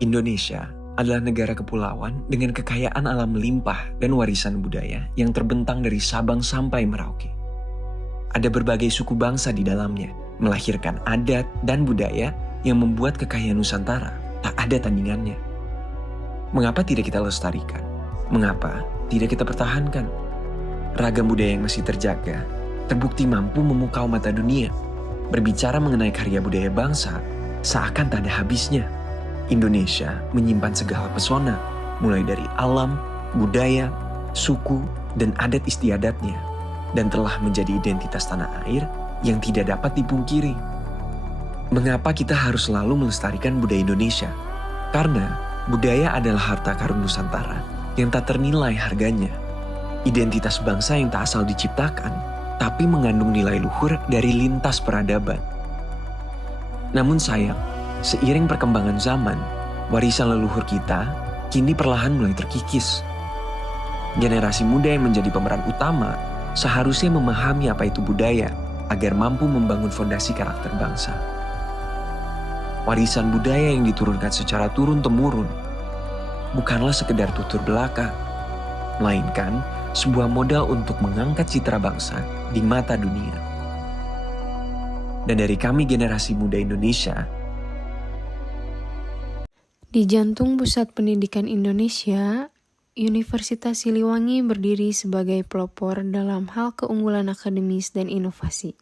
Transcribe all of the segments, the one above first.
Indonesia adalah negara kepulauan dengan kekayaan alam melimpah dan warisan budaya yang terbentang dari Sabang sampai Merauke. Ada berbagai suku bangsa di dalamnya, melahirkan adat dan budaya yang membuat kekayaan Nusantara tak ada tandingannya. Mengapa tidak kita lestarikan? Mengapa tidak kita pertahankan? Ragam budaya yang masih terjaga, terbukti mampu memukau mata dunia. Berbicara mengenai karya budaya bangsa, seakan tak ada habisnya. Indonesia menyimpan segala pesona, mulai dari alam, budaya, suku, dan adat istiadatnya, dan telah menjadi identitas tanah air yang tidak dapat dipungkiri. Mengapa kita harus selalu melestarikan budaya Indonesia? Karena budaya adalah harta karun Nusantara yang tak ternilai harganya. Identitas bangsa yang tak asal diciptakan, tapi mengandung nilai luhur dari lintas peradaban. Namun sayang, seiring perkembangan zaman, warisan leluhur kita kini perlahan mulai terkikis. Generasi muda yang menjadi pemeran utama seharusnya memahami apa itu budaya agar mampu membangun fondasi karakter bangsa. Warisan budaya yang diturunkan secara turun-temurun bukanlah sekedar tutur belaka, melainkan sebuah modal untuk mengangkat citra bangsa di mata dunia. Dan dari kami generasi muda Indonesia, di jantung pusat pendidikan Indonesia, Universitas Siliwangi berdiri sebagai pelopor dalam hal keunggulan akademis dan inovasi.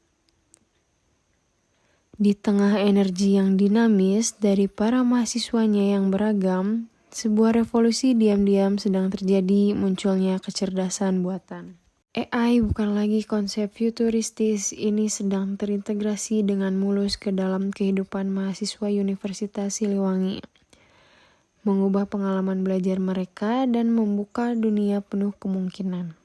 Di tengah energi yang dinamis dari para mahasiswanya yang beragam, sebuah revolusi diam-diam sedang terjadi, munculnya kecerdasan buatan. AI bukan lagi konsep futuristis, ini sedang terintegrasi dengan mulus ke dalam kehidupan mahasiswa Universitas Siliwangi, mengubah pengalaman belajar mereka dan membuka dunia penuh kemungkinan.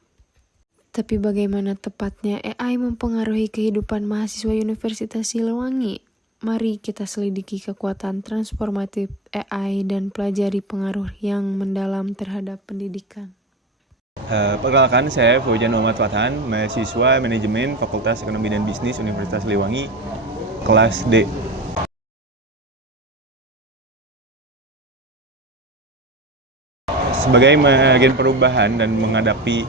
Tapi bagaimana tepatnya AI mempengaruhi kehidupan mahasiswa Universitas Siliwangi? Mari kita selidiki kekuatan transformatif AI dan pelajari pengaruh yang mendalam terhadap pendidikan. Perkenalkan, saya Fauzan Muhammad Fathan, mahasiswa Manajemen Fakultas Ekonomi dan Bisnis Universitas Siliwangi, kelas D. Sebagai agen perubahan dan menghadapi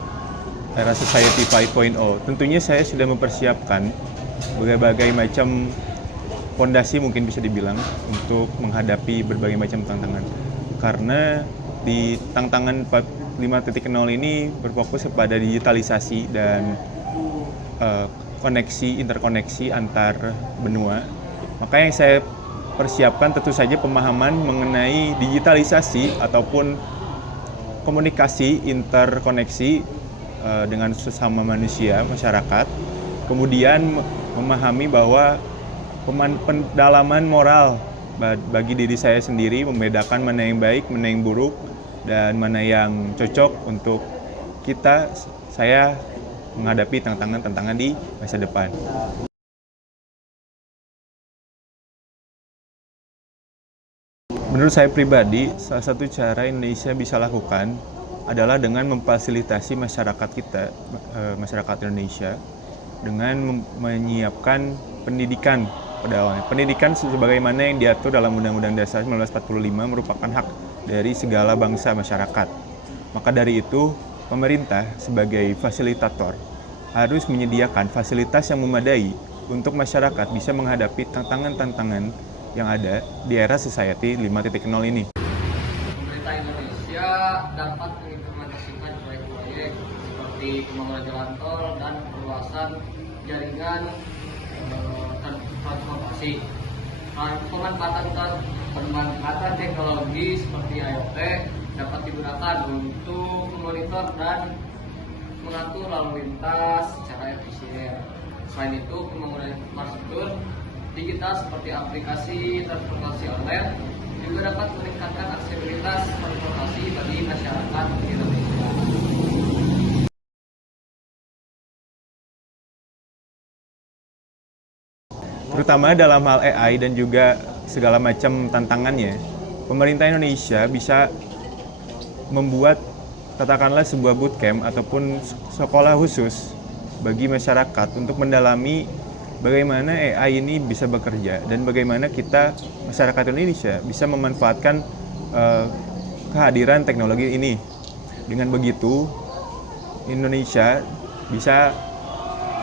era Society 5.0, tentunya saya sudah mempersiapkan berbagai macam fondasi, mungkin bisa dibilang, untuk menghadapi berbagai macam tantangan. Karena di tantangan 5.0 ini berfokus kepada digitalisasi dan interkoneksi antar benua. Maka yang saya persiapkan tentu saja pemahaman mengenai digitalisasi ataupun komunikasi interkoneksi dengan sesama manusia, masyarakat. Kemudian memahami bahwa pendalaman moral bagi diri saya sendiri, membedakan mana yang baik, mana yang buruk, dan mana yang cocok untuk saya menghadapi tantangan-tantangan di masa depan. Menurut saya pribadi, salah satu cara Indonesia bisa lakukan adalah dengan memfasilitasi masyarakat kita, masyarakat Indonesia, dengan menyiapkan pendidikan pada awalnya. Pendidikan sebagaimana yang diatur dalam Undang-Undang Dasar 1945 merupakan hak dari segala bangsa masyarakat. Maka dari itu, pemerintah sebagai fasilitator harus menyediakan fasilitas yang memadai untuk masyarakat bisa menghadapi tantangan-tantangan yang ada di era Society 5.0 ini. Pemerintah Indonesia dapat mengimplementasikan proyek-proyek seperti pembangunan jalan tol dan perluasan jaringan transportasi. Pemanfaatan teknologi seperti IoT dapat digunakan untuk memonitor dan mengatur lalu lintas secara efisien. Selain itu, pembangunan infrastruktur digital seperti aplikasi transportasi online juga dapat meningkatkan aksesibilitas transportasi bagi masyarakat di Indonesia. Terutama dalam hal AI dan juga segala macam tantangannya, pemerintah Indonesia bisa membuat katakanlah sebuah bootcamp ataupun sekolah khusus bagi masyarakat untuk mendalami bagaimana AI ini bisa bekerja dan bagaimana kita, masyarakat Indonesia, bisa memanfaatkan kehadiran teknologi ini. Dengan begitu, Indonesia bisa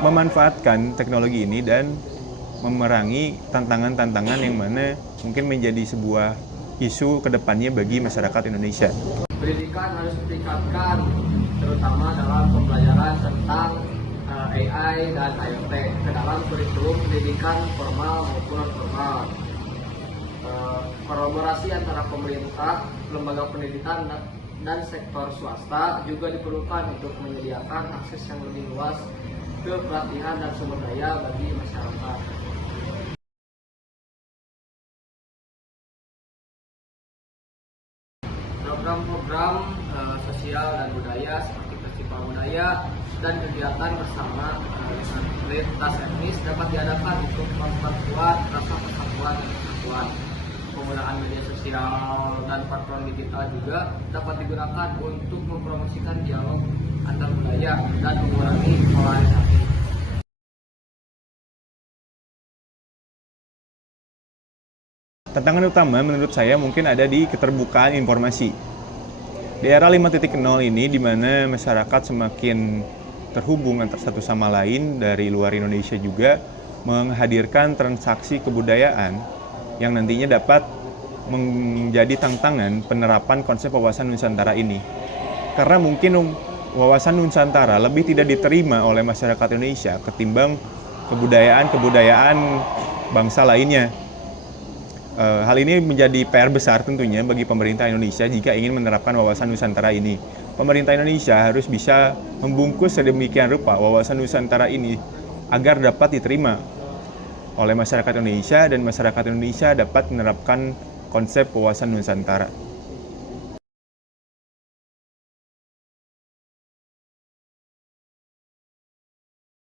memanfaatkan teknologi ini dan memerangi tantangan-tantangan yang mana mungkin menjadi sebuah isu kedepannya bagi masyarakat Indonesia. Pendidikan harus ditingkatkan, terutama dalam pembelajaran tentang AI dan IoT ke dalam kurikulum pendidikan formal maupun non formal. Kolaborasi antara pemerintah, lembaga pendidikan dan sektor swasta juga diperlukan untuk menyediakan akses yang lebih luas ke pelatihan dan sumber daya bagi masyarakat. Program-program sosial dan budaya seperti festival budaya dan kegiatan bersama lintas etnis dapat diadakan untuk memperkuat rasa persatuan dan kesatuan. Penggunaan media sosial dan platform digital juga dapat digunakan untuk mempromosikan dialog antar budaya dan mengurangi polarisasi. Tantangan utama menurut saya mungkin ada di keterbukaan informasi. Di era 5.0 ini di mana masyarakat semakin terhubung antar satu sama lain dari luar Indonesia juga menghadirkan transaksi kebudayaan yang nantinya dapat menjadi tantangan penerapan konsep wawasan Nusantara ini. Karena mungkin wawasan Nusantara lebih tidak diterima oleh masyarakat Indonesia ketimbang kebudayaan-kebudayaan bangsa lainnya. Hal ini menjadi PR besar tentunya bagi pemerintah Indonesia jika ingin menerapkan wawasan Nusantara ini. Pemerintah Indonesia harus bisa membungkus sedemikian rupa wawasan Nusantara ini agar dapat diterima oleh masyarakat Indonesia dan masyarakat Indonesia dapat menerapkan konsep wawasan Nusantara.